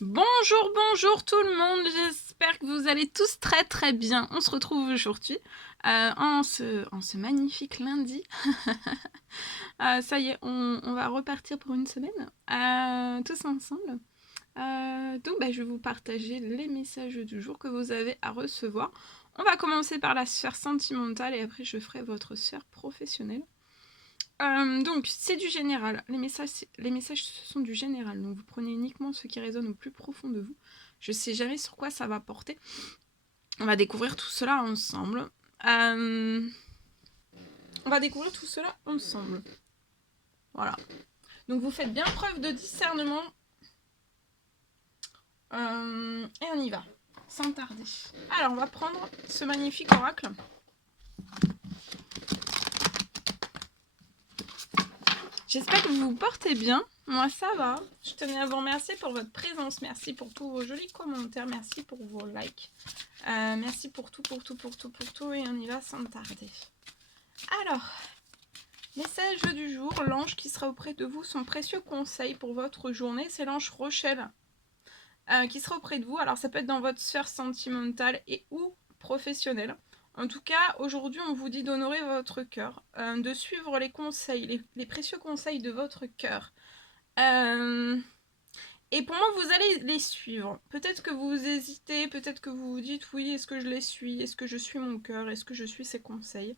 Bonjour, bonjour tout le monde, j'espère que vous allez tous très très bien. On se retrouve aujourd'hui en ce magnifique lundi. Ça y est, on va repartir pour une semaine tous ensemble. Donc je vais vous partager les messages du jour que vous avez à recevoir. On va commencer par la sphère sentimentale et après je ferai votre sphère professionnelle. Donc c'est du général, les messages ce sont du général, donc vous prenez uniquement ce qui résonne au plus profond de vous. Je sais jamais sur quoi ça va porter. On va découvrir tout cela ensemble. Voilà. Donc vous faites bien preuve de discernement. Et on y va, sans tarder. Alors on va prendre ce magnifique oracle. J'espère que vous vous portez bien. Moi, ça va. Je tenais à vous remercier pour votre présence. Merci pour tous vos jolis commentaires. Merci pour vos likes. Merci pour tout. Et on y va sans tarder. Alors, message du jour. L'ange qui sera auprès de vous, son précieux conseil pour votre journée, c'est l'ange Rochelle. Qui sera auprès de vous. Alors, ça peut être dans votre sphère sentimentale et ou professionnelle. En tout cas, aujourd'hui, on vous dit d'honorer votre cœur, de suivre les conseils, les précieux conseils de votre cœur. Et pour moi, vous allez les suivre. Peut-être que vous hésitez, peut-être que vous vous dites, oui, est-ce que je les suis? Est-ce que je suis mon cœur? Est-ce que je suis ses conseils?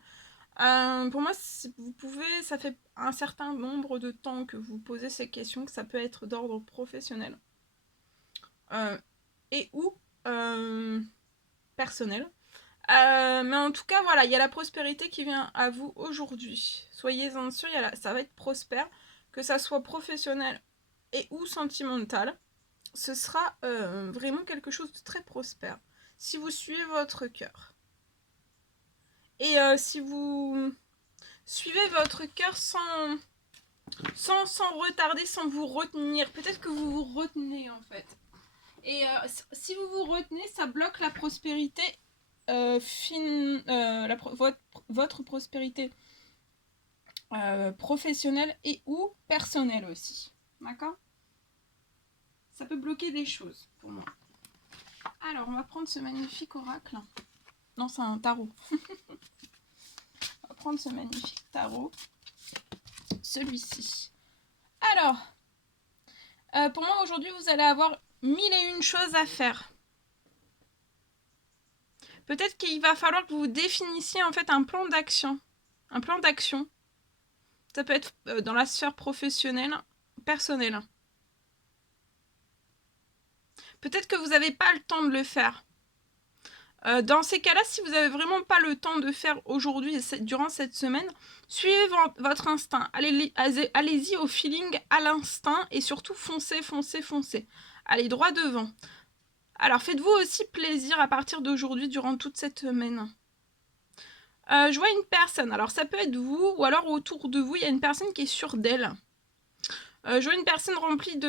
Pour moi, vous pouvez, ça fait un certain nombre de temps que vous posez ces questions, que ça peut être d'ordre professionnel. Et ou personnel. Mais en tout cas, voilà, il y a la prospérité qui vient à vous aujourd'hui. Soyez-en sûrs, ça va être prospère, que ça soit professionnel et ou sentimental. Ce sera vraiment quelque chose de très prospère. Si vous suivez votre cœur. Et si vous suivez votre cœur sans retarder, sans vous retenir. Peut-être que vous vous retenez en fait. Et si vous vous retenez, ça bloque la prospérité votre prospérité professionnelle et ou personnelle aussi. D'accord? Ça peut bloquer des choses pour moi. Alors, on va prendre ce magnifique oracle. Non, c'est un tarot. On va prendre ce magnifique tarot. Celui-ci. Alors, pour moi, aujourd'hui, vous allez avoir 1001 choses à faire. Peut-être qu'il va falloir que vous définissiez en fait un plan d'action. Un plan d'action. Ça peut être dans la sphère professionnelle, personnelle. Peut-être que vous n'avez pas le temps de le faire. Dans ces cas-là, si vous n'avez vraiment pas le temps de faire aujourd'hui, durant cette semaine, suivez votre instinct. Allez-y au feeling, à l'instinct, et surtout foncez. Allez droit devant. Alors faites-vous aussi plaisir à partir d'aujourd'hui, durant toute cette semaine. Je vois une personne, alors ça peut être vous, ou alors autour de vous, il y a une personne qui est sûre d'elle. Je vois une personne remplie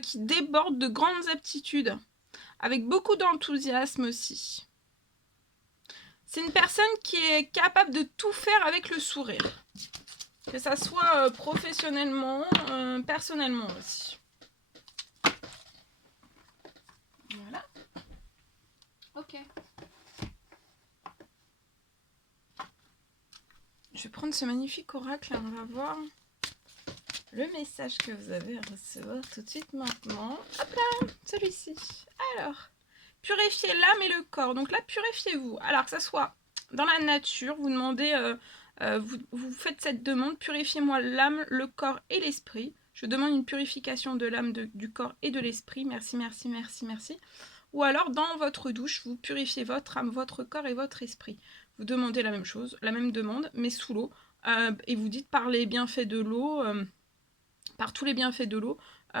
qui déborde de grandes aptitudes, avec beaucoup d'enthousiasme aussi. C'est une personne qui est capable de tout faire avec le sourire. Que ça soit professionnellement, personnellement aussi. Voilà. Ok. Je vais prendre ce magnifique oracle et on va voir le message que vous avez à recevoir tout de suite maintenant. Hop là, celui-ci. Alors, purifiez l'âme et le corps. Donc là, purifiez-vous. Alors que ça soit dans la nature, vous demandez, vous faites cette demande, purifiez-moi l'âme, le corps et l'esprit. Je demande une purification de l'âme, du corps et de l'esprit. Merci. Ou alors, dans votre douche, vous purifiez votre âme, votre corps et votre esprit. Vous demandez la même chose, la même demande, mais sous l'eau. Et vous dites par les bienfaits de l'eau, par tous les bienfaits de l'eau,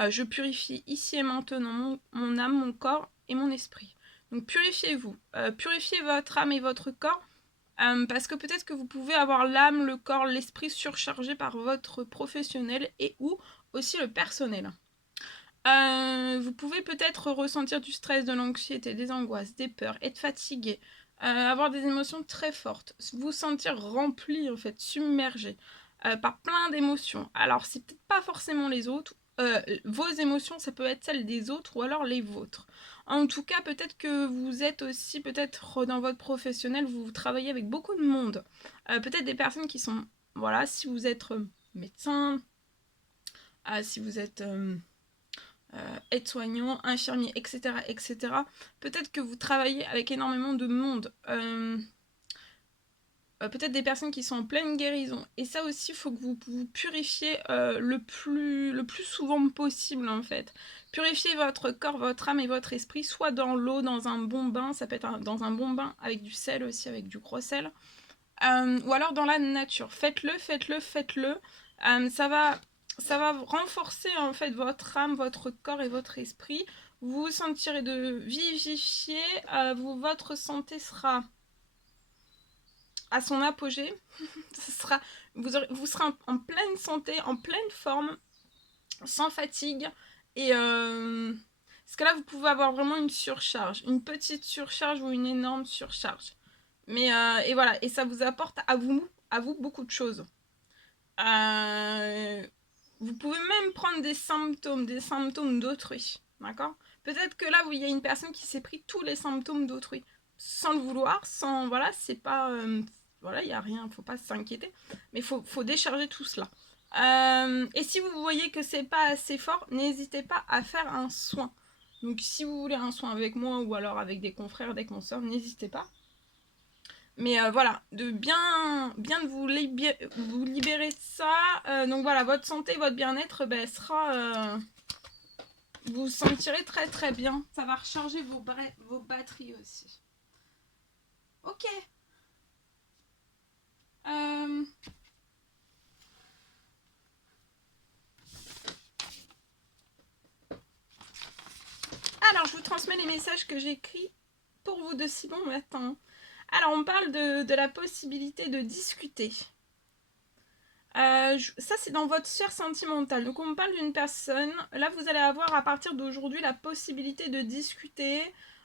je purifie ici et maintenant mon âme, mon corps et mon esprit. Donc purifiez-vous, purifiez votre âme et votre corps, parce que peut-être que vous pouvez avoir l'âme, le corps, l'esprit surchargés par votre professionnel et ou aussi le personnel. Vous pouvez peut-être ressentir du stress, de l'anxiété, des angoisses, des peurs, être fatigué, avoir des émotions très fortes, vous sentir rempli en fait, submergé par plein d'émotions. Alors c'est peut-être pas forcément les autres, vos émotions, ça peut être celles des autres ou alors les vôtres. En tout cas, peut-être que vous êtes aussi, peut-être dans votre professionnel, vous travaillez avec beaucoup de monde. Peut-être des personnes qui sont, voilà, si vous êtes médecin, si vous êtes aide-soignant, infirmier, etc., etc. Peut-être que vous travaillez avec énormément de monde. Peut-être des personnes qui sont en pleine guérison. Et ça aussi, il faut que vous vous purifiez le plus souvent possible, en fait. Purifiez votre corps, votre âme et votre esprit, soit dans l'eau, dans un bon bain, ça peut être dans un bon bain, avec du sel aussi, avec du gros sel, ou alors dans la nature. Faites-le, faites-le, faites-le. Ça va renforcer, en fait, votre âme, votre corps et votre esprit. Vous vous sentirez de vivifier, votre santé sera à son apogée. Vous serez en pleine santé, en pleine forme, sans fatigue. Et parce que là, vous pouvez avoir vraiment une surcharge, une petite surcharge ou une énorme surcharge. Mais et voilà, et ça vous apporte à vous beaucoup de choses. Vous pouvez même prendre des symptômes d'autrui, d'accord? Peut-être que là, il y a une personne qui s'est pris tous les symptômes d'autrui, sans le vouloir, sans, voilà, c'est pas, voilà, il n'y a rien, faut pas s'inquiéter, mais faut décharger tout cela. Et si vous voyez que c'est pas assez fort, n'hésitez pas à faire un soin. Donc si vous voulez un soin avec moi ou alors avec des confrères, des consoeurs, n'hésitez pas. Mais voilà, de bien de vous libérer de ça. Donc voilà, votre santé, votre bien-être sera... vous vous sentirez très très bien. Ça va recharger vos batteries aussi. Ok. Alors, je vous transmets les messages que j'écris pour vous de si bon matin. Alors, on parle de la possibilité de discuter. Ça, c'est dans votre sphère sentimentale. Donc, on me parle d'une personne. Là, vous allez avoir à partir d'aujourd'hui la possibilité de discuter.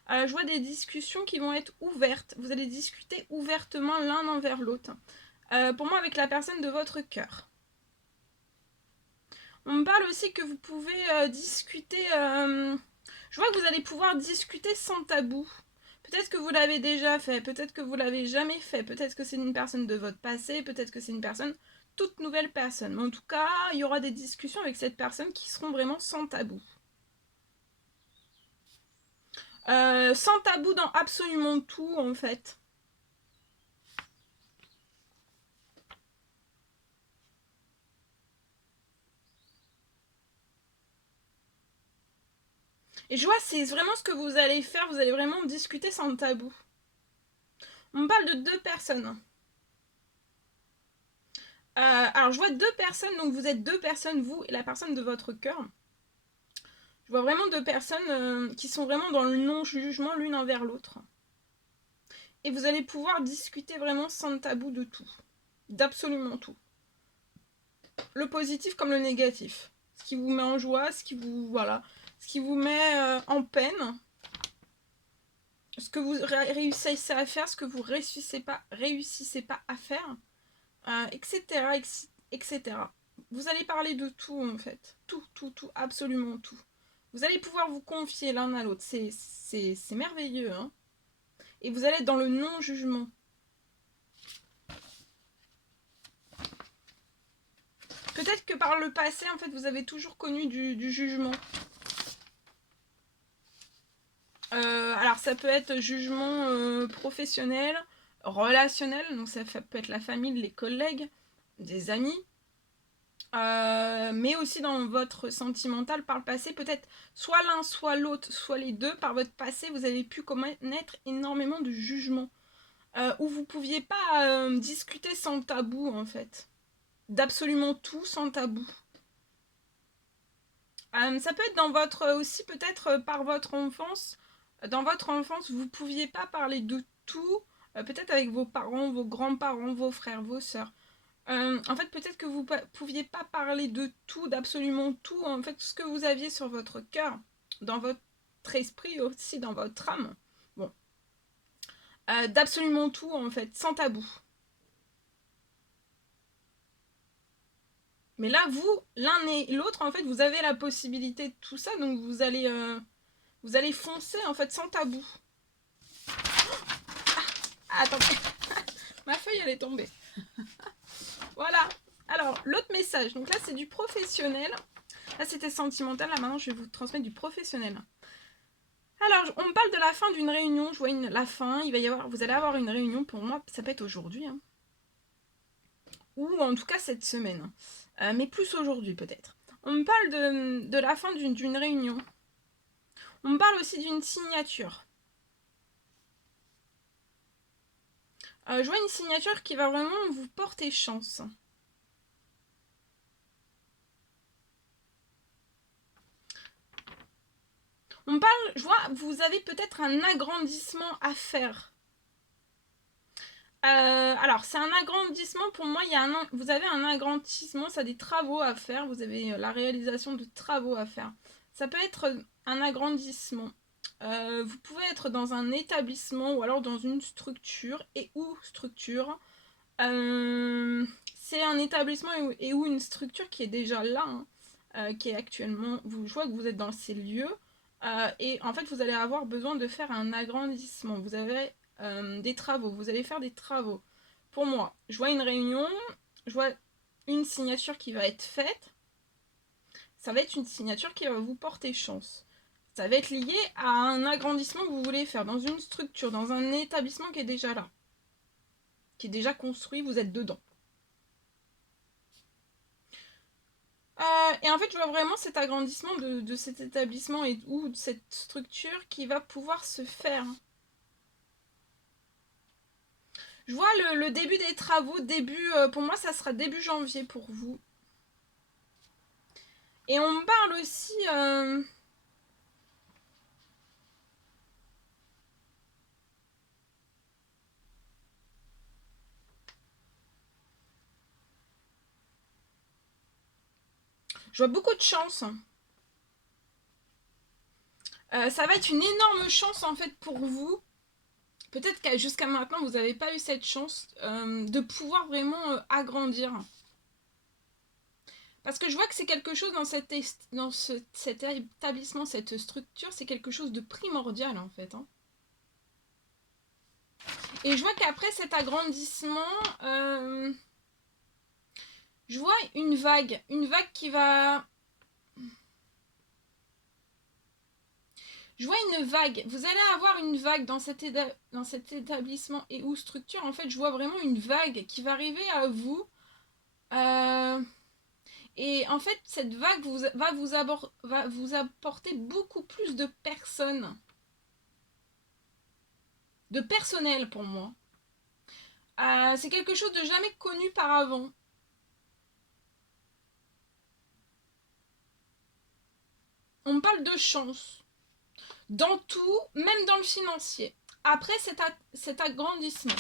Je vois des discussions qui vont être ouvertes. Vous allez discuter ouvertement l'un envers l'autre. Pour moi, avec la personne de votre cœur. On me parle aussi que vous pouvez discuter... je vois que vous allez pouvoir discuter sans tabou. Peut-être que vous l'avez déjà fait, peut-être que vous l'avez jamais fait, peut-être que c'est une personne de votre passé, peut-être que c'est une personne, toute nouvelle personne. Mais en tout cas, il y aura des discussions avec cette personne qui seront vraiment sans tabou. Sans tabou dans absolument tout, en fait. Et je vois, c'est vraiment ce que vous allez faire, vous allez vraiment discuter sans tabou. On me parle de deux personnes. Alors, je vois deux personnes, donc vous êtes deux personnes, vous et la personne de votre cœur. Je vois vraiment deux personnes qui sont vraiment dans le non-jugement l'une envers l'autre. Et vous allez pouvoir discuter vraiment sans tabou de tout. D'absolument tout. Le positif comme le négatif. Ce qui vous met en joie, ce qui vous met en peine. Ce que vous réussissez à faire, ce que vous réussissez pas à faire. Etc., etc. Vous allez parler de tout en fait. Tout, absolument tout. Vous allez pouvoir vous confier l'un à l'autre. C'est merveilleux. Hein. Et vous allez être dans le non-jugement. Peut-être que par le passé, en fait, vous avez toujours connu du jugement. Alors, ça peut être jugement professionnel, relationnel. Donc, ça peut être la famille, les collègues, des amis. Mais aussi dans votre sentimental par le passé, peut-être soit l'un, soit l'autre, soit les deux, par votre passé, vous avez pu connaître énormément de jugements. Où vous pouviez pas discuter sans tabou, en fait. D'absolument tout sans tabou. Ça peut être dans votre aussi peut-être par votre enfance. Dans votre enfance, vous pouviez pas parler de tout, peut-être avec vos parents, vos grands-parents, vos frères, vos sœurs. En fait, peut-être que vous pouviez pas parler de tout, d'absolument tout. En fait, tout ce que vous aviez sur votre cœur, dans votre esprit aussi, dans votre âme. Bon. D'absolument tout, en fait, sans tabou. Mais là, vous, l'un et l'autre, en fait, vous avez la possibilité de tout ça, donc vous allez foncer, en fait, sans tabou. Ah, attendez, ma feuille, elle est tombée. Voilà. Alors, l'autre message, donc là, c'est du professionnel. Là, c'était sentimental, là, maintenant, je vais vous transmettre du professionnel. Alors, on me parle de la fin d'une réunion, je vois la fin, vous allez avoir une réunion, pour moi, ça peut être aujourd'hui, hein. Ou en tout cas cette semaine, mais plus aujourd'hui peut-être. On me parle de la fin d'une réunion. On me parle aussi d'une signature. Je vois une signature qui va vraiment vous porter chance. On me parle, je vois, vous avez peut-être un agrandissement à faire. Alors, c'est un agrandissement, pour moi, vous avez un agrandissement, ça a des travaux à faire, vous avez la réalisation de travaux à faire. Ça peut être un agrandissement. Vous pouvez être dans un établissement ou alors dans une structure, et ou structure. C'est un établissement et ou une structure qui est déjà là, hein, qui est actuellement, je vois que vous êtes dans ces lieux, et en fait vous allez avoir besoin de faire un agrandissement. Vous avez des travaux, vous allez faire des travaux. Pour moi, je vois une réunion, je vois une signature qui va être faite. Ça va être une signature qui va vous porter chance. Ça va être lié à un agrandissement que vous voulez faire dans une structure, dans un établissement qui est déjà là, qui est déjà construit, vous êtes dedans. Et en fait, je vois vraiment cet agrandissement de cet établissement ou de cette structure qui va pouvoir se faire. Je vois le début des travaux, pour moi, ça sera début janvier pour vous. Et on me parle aussi... je vois beaucoup de chance. Ça va être une énorme chance en fait pour vous. Peut-être que jusqu'à maintenant, vous n'avez pas eu cette chance de pouvoir vraiment agrandir. Parce que je vois que c'est quelque chose dans cet établissement, cette structure, c'est quelque chose de primordial en fait. Hein. Et je vois qu'après cet agrandissement, je vois une vague qui va... Je vois une vague, vous allez avoir une vague dans cet établissement et ou structure, en fait je vois vraiment une vague qui va arriver à vous. Et en fait cette vague va vous apporter beaucoup plus de personnes. De personnel pour moi. C'est quelque chose de jamais connu par avant. On me parle de chance. Dans tout, même dans le financier. Après cet agrandissement.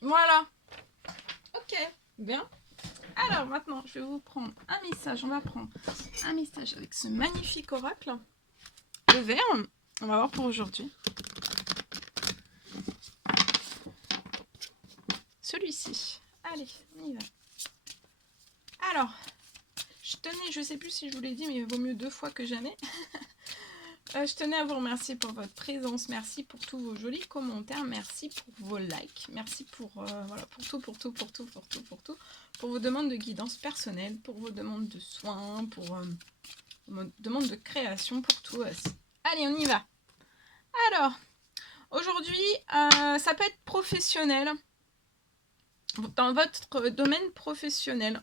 Voilà. Ok, bien. Alors maintenant, je vais vous prendre un message. On va prendre un message avec ce magnifique oracle. Le vert. On va voir pour aujourd'hui. Celui-ci. Allez, on y va. Alors, je sais plus si je vous l'ai dit, mais il vaut mieux 2 fois que jamais. Je tenais à vous remercier pour votre présence, merci pour tous vos jolis commentaires, merci pour vos likes, merci pour, voilà, pour vos demandes de guidance personnelle, pour vos demandes de soins, pour vos demandes de création, pour tout. Allez, on y va. Alors, aujourd'hui, ça peut être professionnel, dans votre domaine professionnel,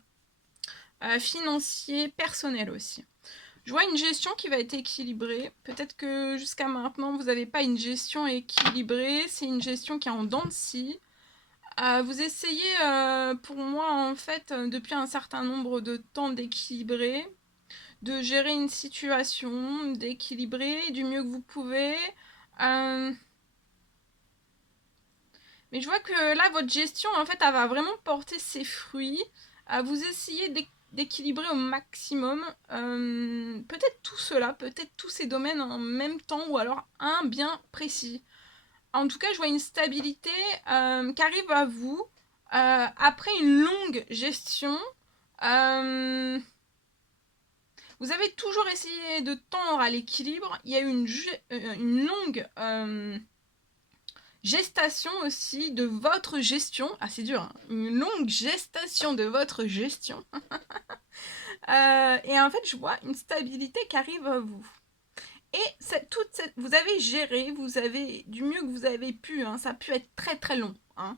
financier, personnel aussi. Je vois une gestion qui va être équilibrée. Peut-être que jusqu'à maintenant, vous n'avez pas une gestion équilibrée. C'est une gestion qui est en dents de scie. Vous essayez, pour moi, en fait, depuis un certain nombre de temps d'équilibrer, de gérer une situation, d'équilibrer du mieux que vous pouvez. Mais je vois que là, votre gestion, en fait, elle va vraiment porter ses fruits. Vous essayez d'équilibrer au maximum peut-être tout cela, peut-être tous ces domaines en même temps ou alors un bien précis. en tout cas, je vois une stabilité qui arrive à vous après une longue gestion. Vous avez toujours essayé de tendre à l'équilibre. Il y a eu une longue gestation aussi de votre gestion. Ah, c'est dur, hein. Une longue gestation de votre gestion. Et en fait, je vois une stabilité qui arrive à vous. Et vous avez géré, vous avez du mieux que vous avez pu, hein, ça a pu être très très long, hein,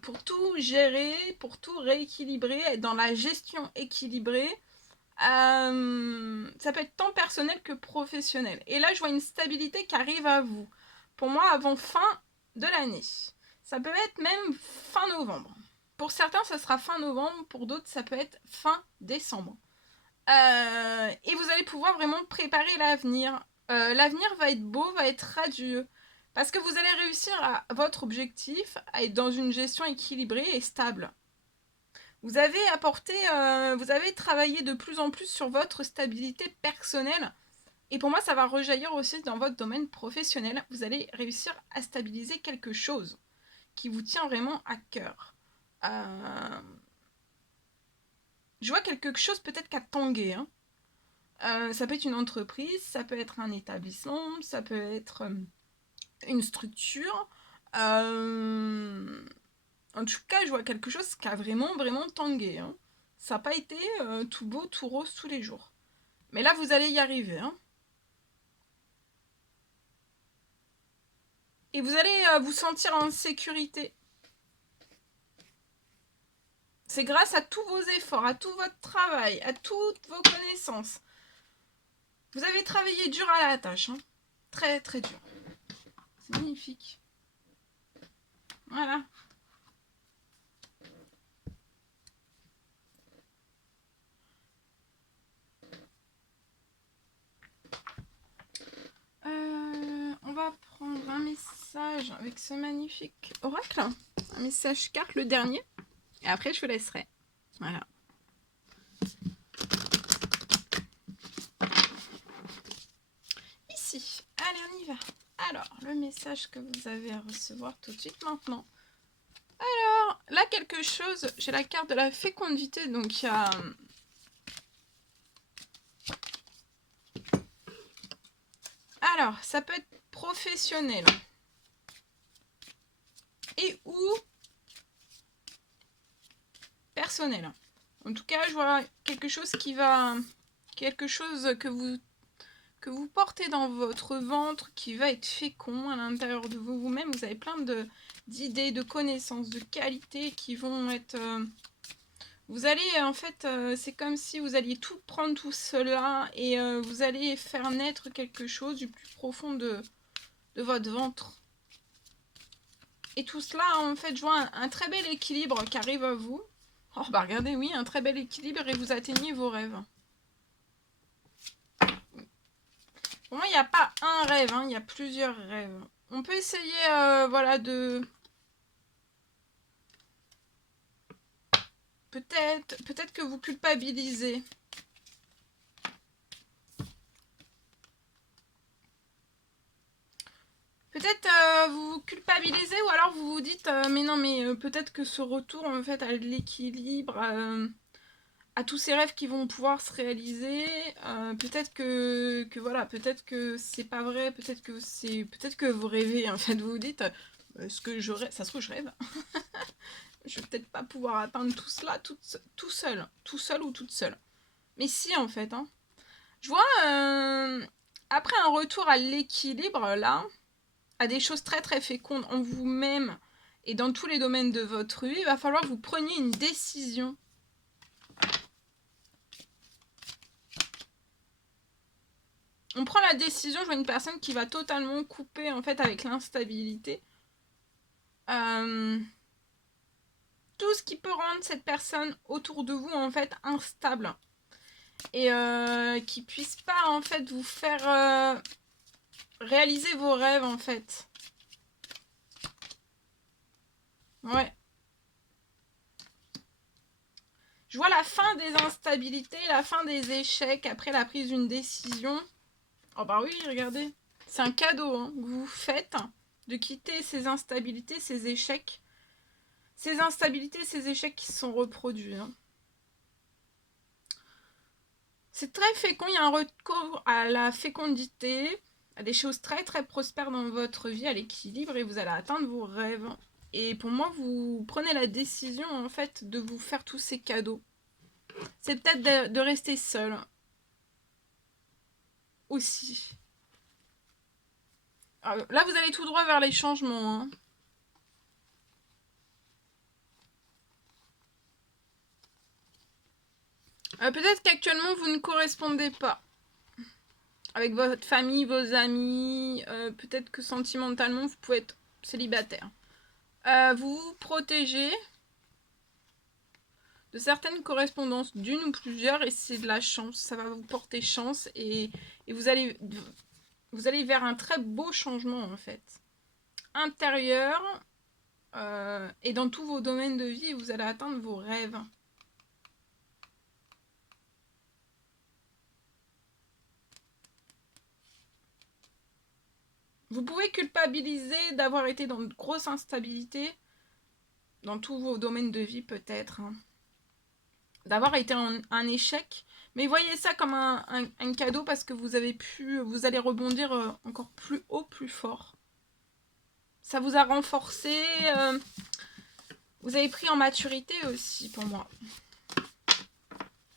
pour tout gérer, pour tout rééquilibrer, être dans la gestion équilibrée. Ça peut être tant personnel que professionnel. Et là, je vois une stabilité qui arrive à vous. Pour moi, avant fin de l'année. Ça peut être même fin novembre. Pour certains, ça sera fin novembre. Pour d'autres, ça peut être fin décembre. Et vous allez pouvoir vraiment préparer l'avenir. L'avenir va être beau, va être radieux. Parce que vous allez réussir à votre objectif, à être dans une gestion équilibrée et stable. Vous avez vous avez travaillé de plus en plus sur votre stabilité personnelle. Et pour moi, ça va rejaillir aussi dans votre domaine professionnel. Vous allez réussir à stabiliser quelque chose qui vous tient vraiment à cœur. Je vois quelque chose peut-être qu'à tanguer, hein. Ça peut être une entreprise, ça peut être un établissement, ça peut être une structure. En tout cas, je vois quelque chose qui a vraiment, vraiment tangué, hein. Ça n'a pas été tout beau, tout rose tous les jours. Mais là, vous allez y arriver, hein. Et vous allez vous sentir en sécurité. C'est grâce à tous vos efforts, à tout votre travail, à toutes vos connaissances. Vous avez travaillé dur à la tâche, hein. Très, très dur. C'est magnifique. Voilà. On va prendre un message avec ce magnifique oracle. Un message carte, le dernier. Et après, je vous laisserai. Voilà. Ici. Allez, on y va. Alors, le message que vous avez à recevoir tout de suite maintenant. Alors, là, quelque chose. J'ai la carte de la fécondité. Donc, il y a... Alors, ça peut être professionnel. Et ou personnel. En tout cas, je vois quelque chose qui va... Quelque chose que vous portez dans votre ventre, qui va être fécond à l'intérieur de vous-même. Vous avez plein d'idées, de connaissances, de qualités qui vont être... vous allez, en fait, c'est comme si vous alliez tout prendre tout cela et vous allez faire naître quelque chose du plus profond de votre ventre. Et tout cela, en fait, je vois un très bel équilibre qui arrive à vous. Oh, bah regardez, oui, un très bel équilibre et vous atteignez vos rêves. Pour moi, il n'y a pas un rêve, hein, il y a plusieurs rêves. On peut essayer, voilà, de... Peut-être que vous culpabilisez. Peut-être vous vous culpabilisez ou alors vous vous dites mais non, mais peut-être que ce retour, en fait, à l'équilibre, à tous ces rêves qui vont pouvoir se réaliser, peut-être que voilà, peut-être que c'est pas vrai, peut-être que vous rêvez, en fait, vous vous dites est-ce que je rêve, ça se trouve je rêve. Je vais peut-être pas pouvoir atteindre tout cela tout seul ou toute seule. Mais si, en fait, hein. Je vois après un retour à l'équilibre là, à des choses très très fécondes en vous-même et dans tous les domaines de votre vie, il va falloir que vous preniez une décision. On prend la décision, je vois une personne qui va totalement couper en fait avec l'instabilité. Tout ce qui peut rendre cette personne autour de vous en fait instable. Et qui puisse pas en fait vous faire réaliser vos rêves en fait. Ouais. Je vois la fin des instabilités, la fin des échecs après la prise d'une décision. Oh bah oui, regardez. C'est un cadeau hein, que vous faites de quitter ces instabilités, ces échecs. Ces instabilités, ces échecs qui se sont reproduits. Hein. C'est très fécond, il y a un recours à la fécondité, à des choses très très prospères dans votre vie, à l'équilibre, et vous allez atteindre vos rêves. Et pour moi, vous prenez la décision en fait de vous faire tous ces cadeaux. C'est peut-être de rester seul aussi. Alors, là, vous allez tout droit vers les changements. Hein. Peut-être qu'actuellement, vous ne correspondez pas avec votre famille, vos amis. Peut-être que sentimentalement, vous pouvez être célibataire. Vous vous protégez de certaines correspondances, d'une ou plusieurs, et c'est de la chance. Ça va vous porter chance et vous allez vers un très beau changement en fait. Intérieur et dans tous vos domaines de vie, vous allez atteindre vos rêves. Vous pouvez culpabiliser d'avoir été dans de grosses instabilités, dans tous vos domaines de vie peut-être, hein. D'avoir été un échec, mais voyez ça comme un cadeau parce que vous allez rebondir encore plus haut, plus fort. Ça vous a renforcé, vous avez pris en maturité aussi pour moi.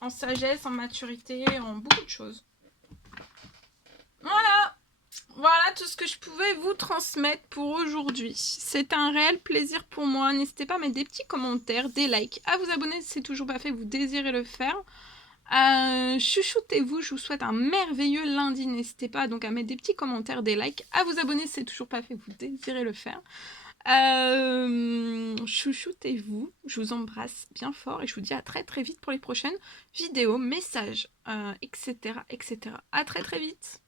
En sagesse, en maturité, en beaucoup de choses. Voilà tout ce que je pouvais vous transmettre pour aujourd'hui. C'est un réel plaisir pour moi. N'hésitez pas à mettre des petits commentaires, des likes, à vous abonner si c'est toujours pas fait, vous désirez le faire. Chouchoutez-vous, je vous souhaite un merveilleux lundi. N'hésitez pas donc à mettre des petits commentaires, des likes, à vous abonner si c'est toujours pas fait, vous désirez le faire. Chouchoutez-vous, je vous embrasse bien fort et je vous dis à très très vite pour les prochaines vidéos, messages, etc. À très très vite.